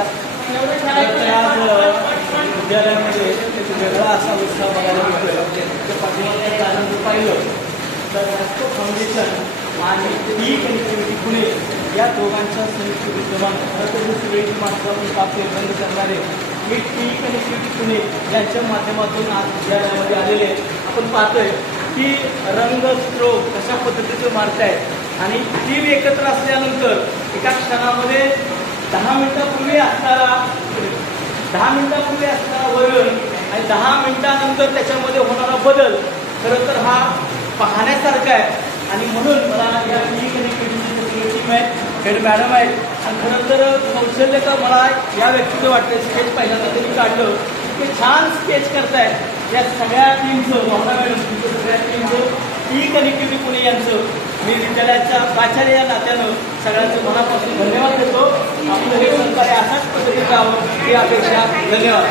आज विद्यालयामध्ये एक वेगळा असा उत्साह बघायला मिळतोय. त्या पाठीमागे आनंद पाहिलं तर रॅस्को फाउंडेशन आणि टी कनेक्टिव्हिटी पुणे या दोघांच्या संयुक्त विद्यमान खरं तर सगळी माणसं आपण कापले बंद करणारे मी टी कनेक्टिव्हिटी पुणे यांच्या माध्यमातून आज विद्यालयामध्ये आलेले आपण पाहतोय की रंग स्ट्रोक कशा पद्धतीचं मारत आहेत आणि टीम एकत्र असल्यानंतर एका क्षणामध्ये 10 मिनिटापूर्वी असणारा वळण आणि 10 मिनिटानंतर त्याच्यामध्ये होणारा बदल खरं तर हा पाहण्यासारखा आहे. आणि म्हणून मला या टी कनेक्टिव्हिटीची सगळी टीम आहे, हेड मॅडम आहेत आणि खरं तर कौशल्य का मला या व्यक्तीचं वाटतं स्केच पहिल्यांदा त्यांनी काढलं ते छान स्केच करताय. या सगळ्या टीमचं भावना मॅडम तुमचं सगळ्या टीमचं टी कनेक्टिव्हिटी पुणे यांचं मी विद्यालयाच्या प्राचार्य या नात्यानं सगळ्यांचं मनापासून धन्यवाद देतो. आपलं हे सहकार्य अशाच पद्धतीने राहावं ही अपेक्षा. धन्यवाद.